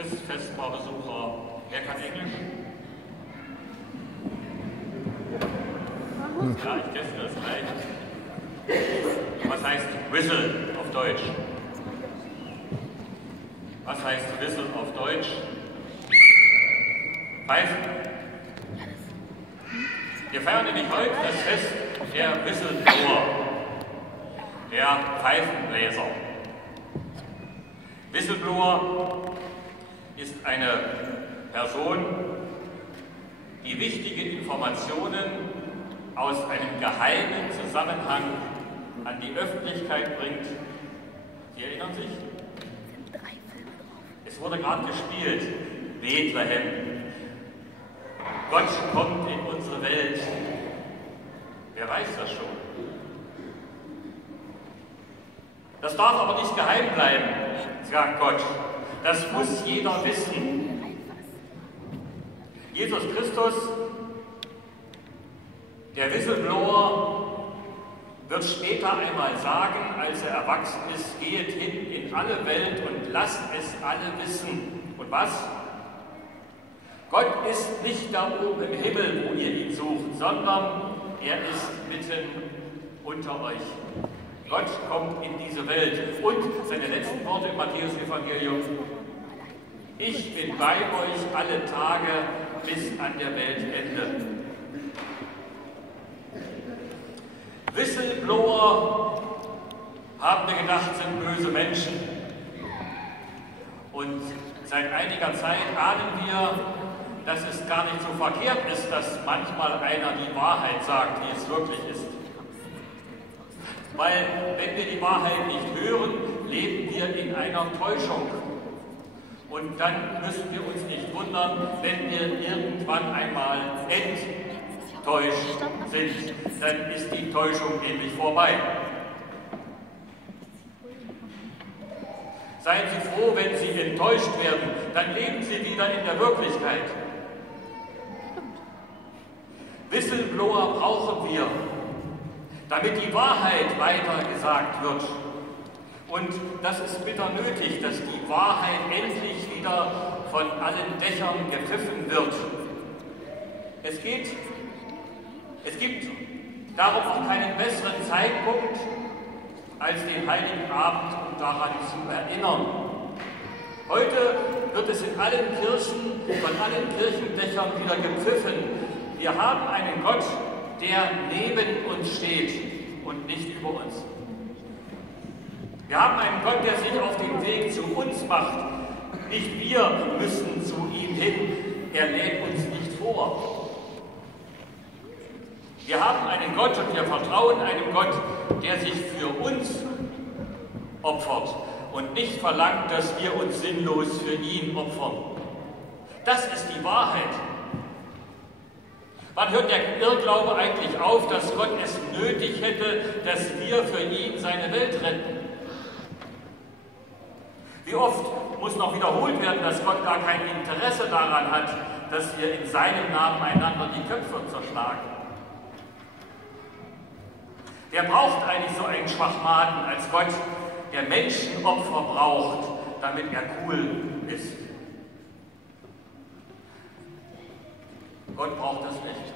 Christfestbarbesucher, wer kann Englisch? Ja, ich teste das gleich. Was heißt Whistle auf Deutsch? Was heißt Whistle auf Deutsch? Pfeifen. Wir feiern nämlich heute das Fest der Whistleblower, der Pfeifenbläser. Whistleblower ist eine Person, die wichtige Informationen aus einem geheimen Zusammenhang an die Öffentlichkeit bringt. Sie erinnern sich? Es wurde gerade gespielt, Bethlehem. Gott kommt in unsere Welt. Wer weiß das schon? Das darf aber nicht geheim bleiben, sagt Gott. Das muss jeder wissen. Jesus Christus, der Whistleblower, wird später einmal sagen, als er erwachsen ist, geht hin in alle Welt und lasst es alle wissen. Und was? Gott ist nicht da oben im Himmel, wo ihr ihn sucht, sondern er ist mitten unter euch. Gott kommt in diese Welt. Und seine letzten Worte im Matthäus-Evangelium: Ich bin bei euch alle Tage bis an der Weltende. Whistleblower, haben wir gedacht, sind böse Menschen. Und seit einiger Zeit ahnen wir, dass es gar nicht so verkehrt ist, dass manchmal einer die Wahrheit sagt, wie es wirklich ist. Weil, wenn wir die Wahrheit nicht hören, leben wir in einer Täuschung. Und dann müssen wir uns nicht wundern, wenn wir irgendwann einmal enttäuscht sind. Dann ist die Täuschung nämlich vorbei. Seien Sie froh, wenn Sie enttäuscht werden, dann leben Sie wieder in der Wirklichkeit. Whistleblower brauchen wir, damit die Wahrheit weitergesagt wird. Und das ist bitter nötig, dass die Wahrheit endlich wieder von allen Dächern gepfiffen wird. Es gibt darum auch keinen besseren Zeitpunkt als den Heiligen Abend, um daran zu erinnern. Heute wird es in allen Kirchen, von allen Kirchendächern wieder gepfiffen. Wir haben einen Gott, der neben uns steht und nicht über uns. Wir haben einen Gott, der sich auf den Weg zu uns macht. Nicht wir müssen zu ihm hin, er lädt uns nicht vor. Wir haben einen Gott und wir vertrauen einem Gott, der sich für uns opfert und nicht verlangt, dass wir uns sinnlos für ihn opfern. Das ist die Wahrheit. Wann hört der Irrglaube eigentlich auf, dass Gott es nötig hätte, dass wir für ihn seine Welt retten? Wie oft muss noch wiederholt werden, dass Gott gar kein Interesse daran hat, dass wir in seinem Namen einander die Köpfe zerschlagen? Wer braucht eigentlich so einen Schwachmaten als Gott, der Menschenopfer braucht, damit er cool ist? Gott braucht das nicht.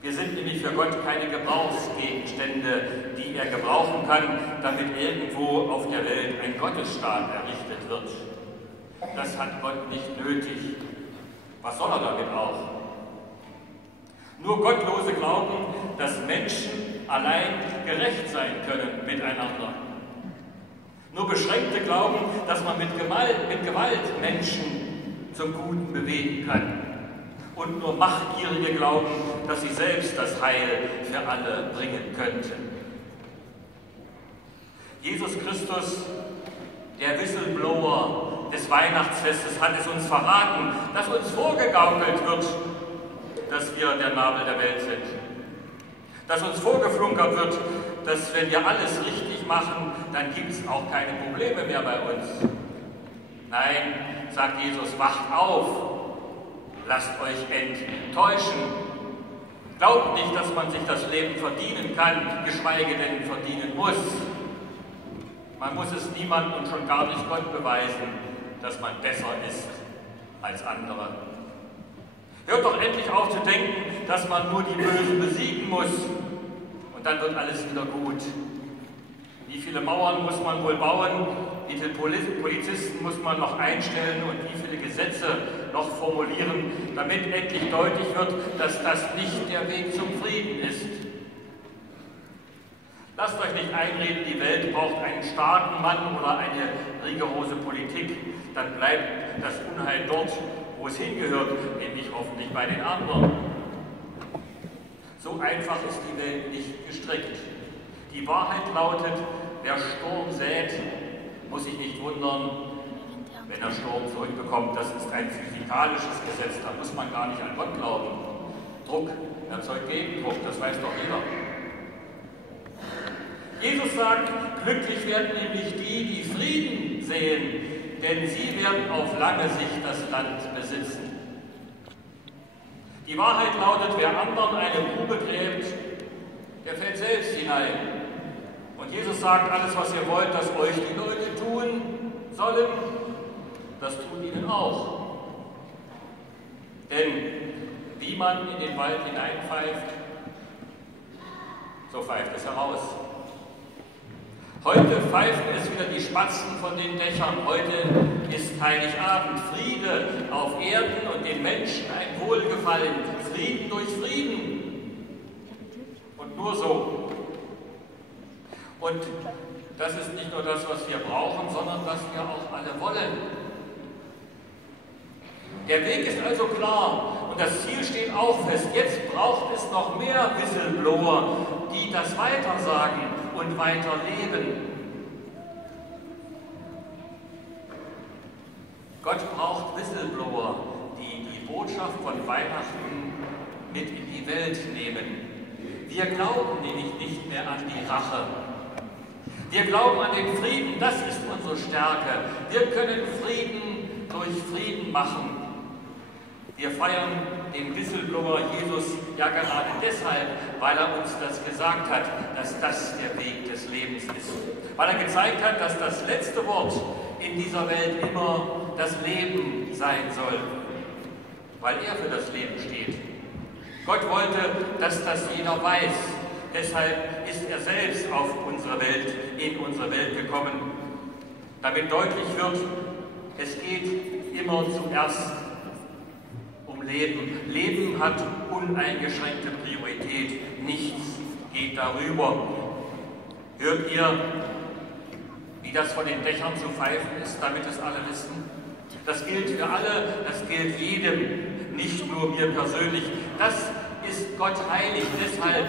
Wir sind nämlich für Gott keine Gebrauchsgegenstände, die er gebrauchen kann, damit irgendwo auf der Welt ein Gottesstaat errichtet wird. Das hat Gott nicht nötig. Was soll er damit auch? Nur Gottlose glauben, dass Menschen allein gerecht sein können miteinander. Nur Beschränkte glauben, dass man mit Gewalt Menschen zum Guten bewegen kann. Und nur Machtgierige glauben, dass sie selbst das Heil für alle bringen könnten. Jesus Christus, der Whistleblower des Weihnachtsfestes, hat es uns verraten, dass uns vorgegaukelt wird, dass wir der Nabel der Welt sind. Dass uns vorgeflunkert wird, dass wenn wir alles richtig machen, dann gibt es auch keine Probleme mehr bei uns. Nein, sagt Jesus, wacht auf, lasst euch enttäuschen. Glaubt nicht, dass man sich das Leben verdienen kann, geschweige denn verdienen muss. Man muss es niemandem und schon gar nicht Gott beweisen, dass man besser ist als andere. Hört doch endlich auf zu denken, dass man nur die Bösen besiegen muss und dann wird alles wieder gut. Wie viele Mauern muss man wohl bauen, wie viele Polizisten muss man noch einstellen und wie viele Gesetze noch formulieren, damit endlich deutlich wird, dass das nicht der Weg zum Frieden ist. Lasst euch nicht einreden, die Welt braucht einen starken Mann oder eine rigorose Politik. Dann bleibt das Unheil dort, wo es hingehört, nämlich hoffentlich bei den anderen. So einfach ist die Welt nicht gestrickt. Die Wahrheit lautet, wer Sturm sät, muss sich nicht wundern, wenn er Sturm zurückbekommt. Das ist ein physikalisches Gesetz, da muss man gar nicht an Gott glauben. Druck erzeugt Gegendruck, das weiß doch jeder. Jesus sagt, glücklich werden nämlich die, die Frieden sehen, denn sie werden auf lange Sicht das Land besitzen. Die Wahrheit lautet, wer anderen eine Grube gräbt, der fällt selbst hinein. Und Jesus sagt, alles, was ihr wollt, dass euch die Leute tun sollen, das tut ihnen auch. Denn wie man in den Wald hineinpfeift, so pfeift es heraus. Heute pfeifen es wieder die Spatzen von den Dächern. Heute ist Heiligabend. Friede auf Erden und den Menschen ein Wohlgefallen. Frieden durch Frieden. Und nur so. Und das ist nicht nur das, was wir brauchen, sondern was wir auch alle wollen. Der Weg ist also klar und das Ziel steht auch fest. Jetzt braucht es noch mehr Whistleblower, die das weitersagen und weiterleben. Gott braucht Whistleblower, die die Botschaft von Weihnachten mit in die Welt nehmen. Wir glauben nämlich nicht mehr an die Rache. Wir glauben an den Frieden, das ist unsere Stärke. Wir können Frieden durch Frieden machen. Wir feiern den Whistleblower Jesus ja gerade deshalb, weil er uns das gesagt hat, dass das der Weg des Lebens ist. Weil er gezeigt hat, dass das letzte Wort in dieser Welt immer das Leben sein soll. Weil er für das Leben steht. Gott wollte, dass das jeder weiß. Deshalb ist er selbst auf unsere Welt, in unsere Welt gekommen. Damit deutlich wird, es geht immer zuerst um Leben. Leben hat uneingeschränkte Priorität. Nichts geht darüber. Hört ihr, wie das von den Dächern zu pfeifen ist, damit es alle wissen? Das gilt für alle, das gilt jedem, nicht nur mir persönlich. Das ist Gott heilig, deshalb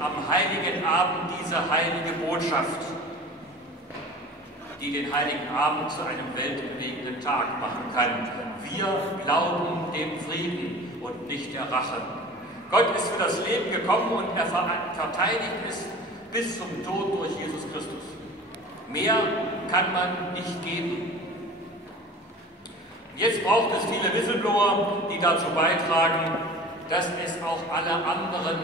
am Heiligen Abend diese heilige Botschaft, die den Heiligen Abend zu einem weltbewegenden Tag machen kann. Wir glauben dem Frieden und nicht der Rache. Gott ist für das Leben gekommen und er verteidigt es bis zum Tod durch Jesus Christus. Mehr kann man nicht geben. Jetzt braucht es viele Whistleblower, die dazu beitragen, dass es auch alle anderen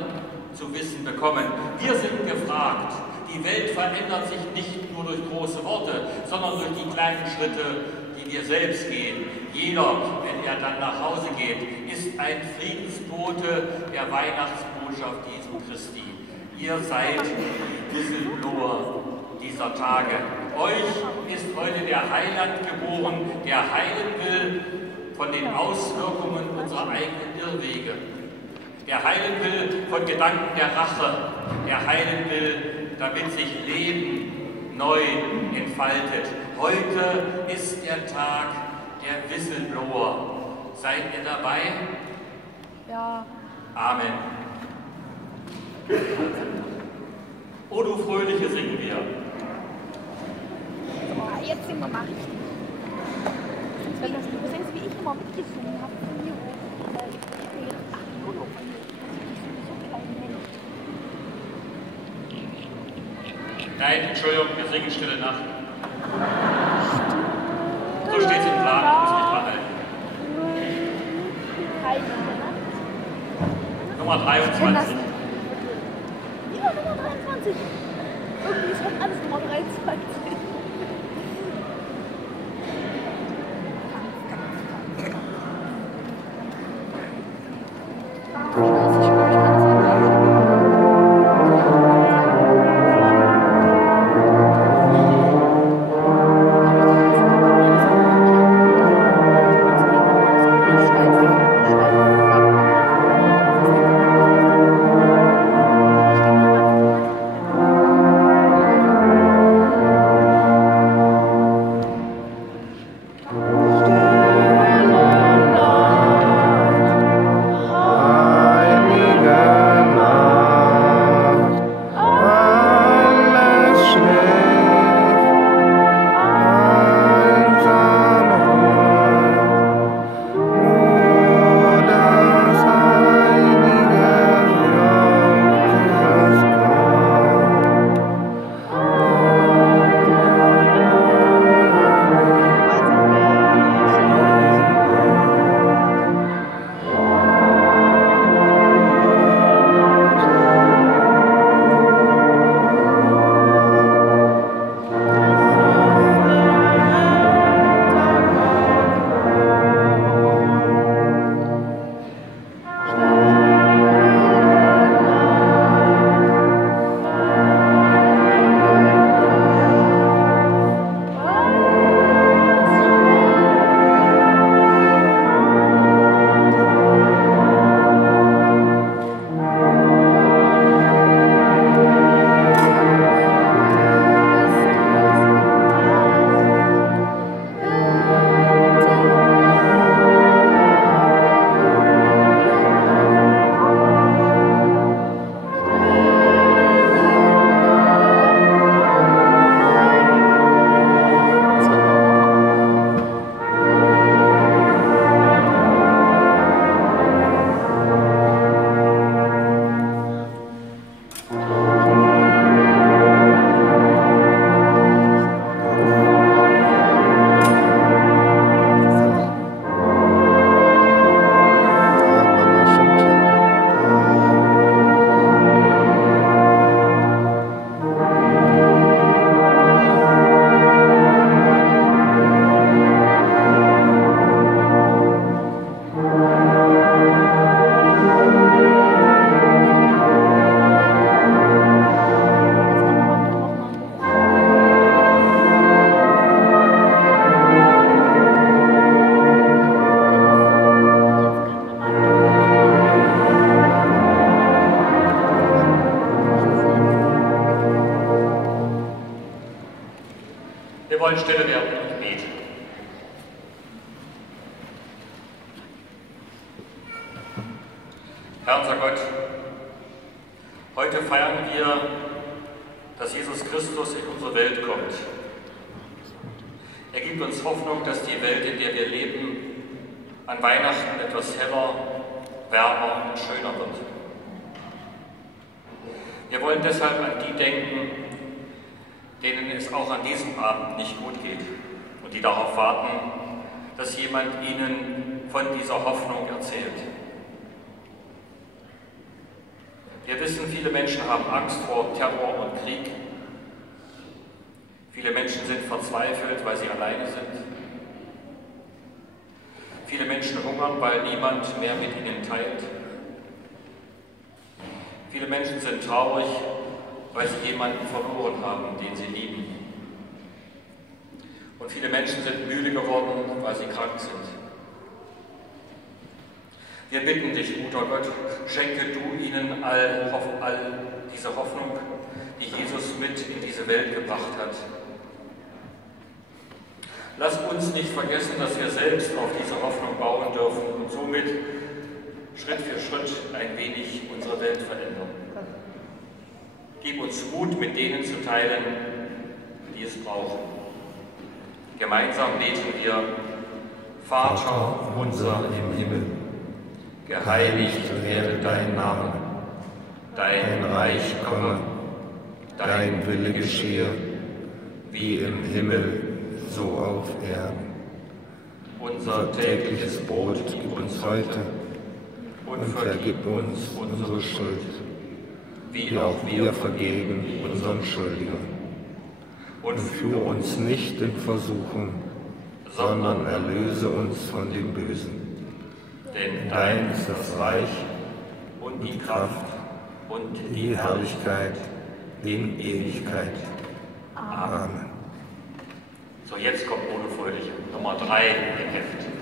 zu wissen bekommen. Wir sind gefragt. Die Welt verändert sich nicht nur durch große Worte, sondern durch die kleinen Schritte, die wir selbst gehen. Jeder, wenn er dann nach Hause geht, ist ein Friedensbote der Weihnachtsbotschaft Jesu Christi. Ihr seid Whistleblower dieser Tage. Euch ist heute der Heiland geboren, der heilen will von den Auswirkungen unserer eigenen Irrwege. Der heilen will von Gedanken der Rache. Der heilen will, damit sich Leben neu entfaltet. Heute ist der Tag der Whistleblower. Seid ihr dabei? Ja. Amen. O du Fröhliche singen wir. Oh, jetzt singen wir mal richtig. Du singst, wie ich immer mitgesungen habe. Nein, Entschuldigung, wir singen Stille Nacht. So steht es im Plan, ich muss mich dran halten. Nummer 23. Ja, Nummer 23. Irgendwie ist halt alles Nummer 23. stille werden und beten. Herr unser Gott, heute feiern wir, dass Jesus Christus in unsere Welt kommt. Er gibt uns Hoffnung, dass die Welt, in der wir leben, an Weihnachten etwas heller, wärmer und schöner wird. Wir wollen deshalb an die denken, denen es auch an diesem Abend nicht gut geht und die darauf warten, dass jemand ihnen von dieser Hoffnung erzählt. Wir wissen, viele Menschen haben Angst vor Terror und Krieg. Viele Menschen sind verzweifelt, weil sie alleine sind. Viele Menschen hungern, weil niemand mehr mit ihnen teilt. Viele Menschen sind traurig, weil sie jemanden verloren haben, den sie lieben. Und viele Menschen sind müde geworden, weil sie krank sind. Wir bitten dich, guter Gott, schenke du ihnen all diese Hoffnung, die Jesus mit in diese Welt gebracht hat. Lass uns nicht vergessen, dass wir selbst auf diese Hoffnung bauen dürfen und somit Schritt für Schritt ein wenig unsere Welt verändern. Gib uns Mut, mit denen zu teilen, die es brauchen. Gemeinsam beten wir: Vater unser im Himmel, geheiligt werde dein Name, dein Reich komme, dein Wille geschehe, wie im Himmel, so auf Erden. Unser tägliches Brot gib uns heute und vergib uns unsere Schuld, wie auch wir vergeben unseren Schuldigern. Und führe uns nicht in Versuchung, sondern erlöse uns von dem Bösen. Denn dein ist das Reich und die Kraft und die Herrlichkeit in Ewigkeit. Amen. So, jetzt kommt Ohne Fröhliche, Nummer 3 im Heft.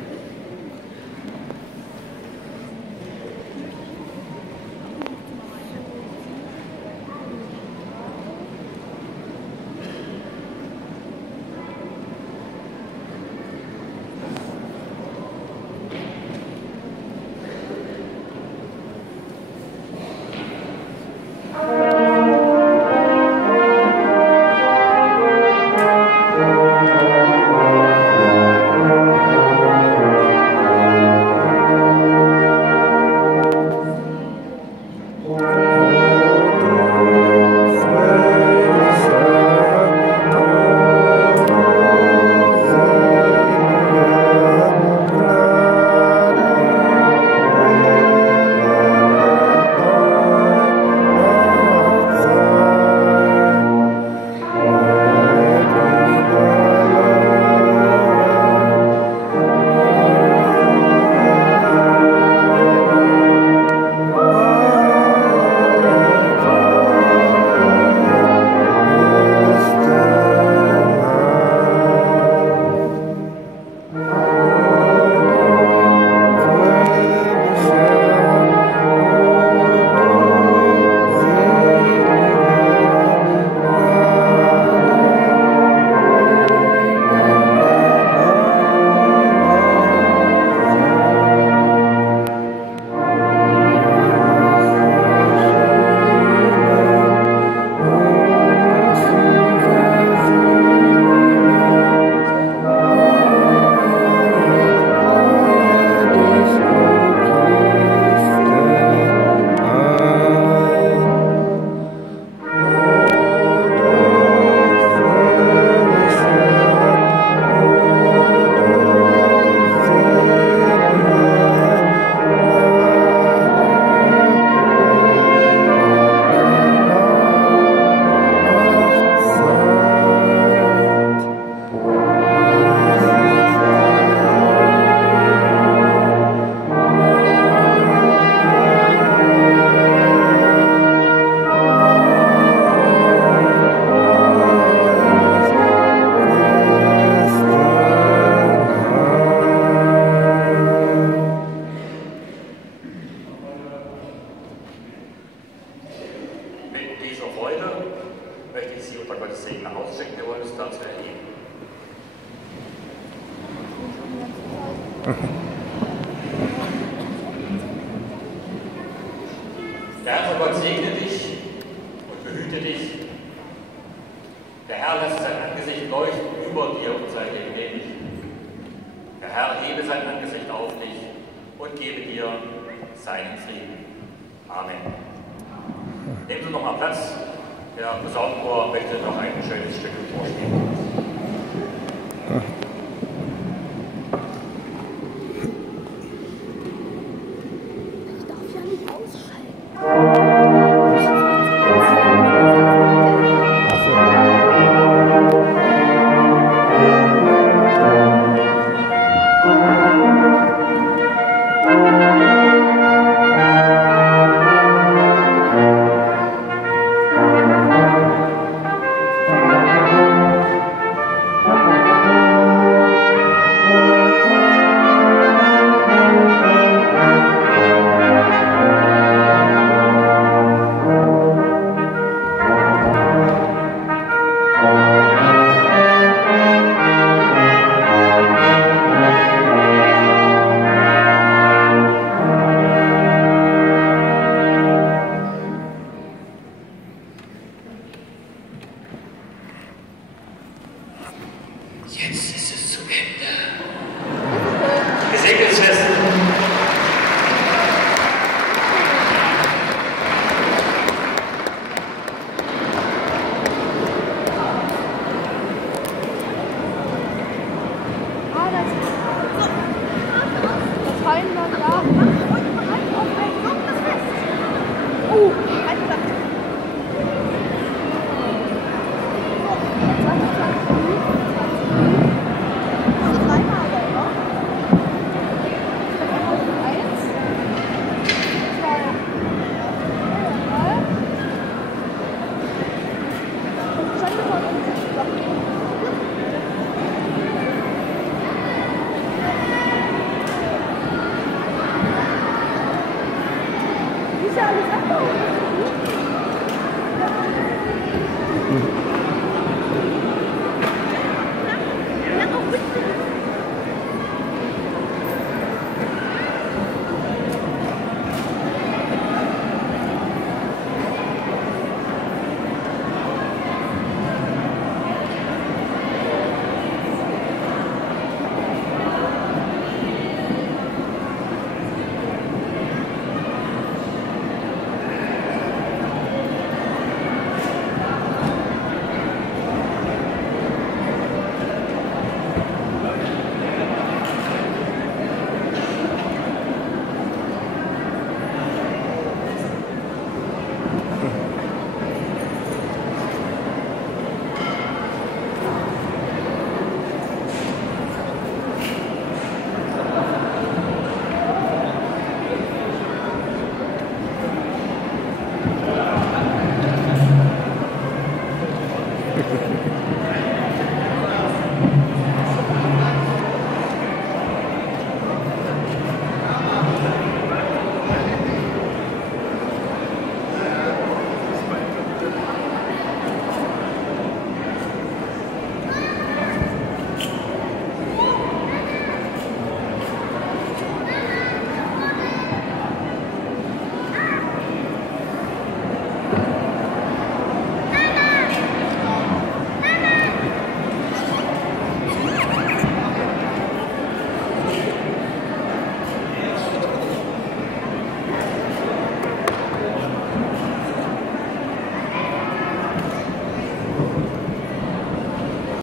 Der Herr Gott segne dich und behüte dich. Der Herr lasse sein Angesicht leuchten über dir und sei dir gnädig. Der Herr hebe sein Angesicht auf dich und gebe dir seinen Frieden. Amen. Nehmen Sie noch mal Platz. Der Posaunenchor möchte noch ein schönes Stück vorspielen. Ich darf ja nicht ausschalten. Jetzt ist es zu Ende. Gesegnete Schwestern,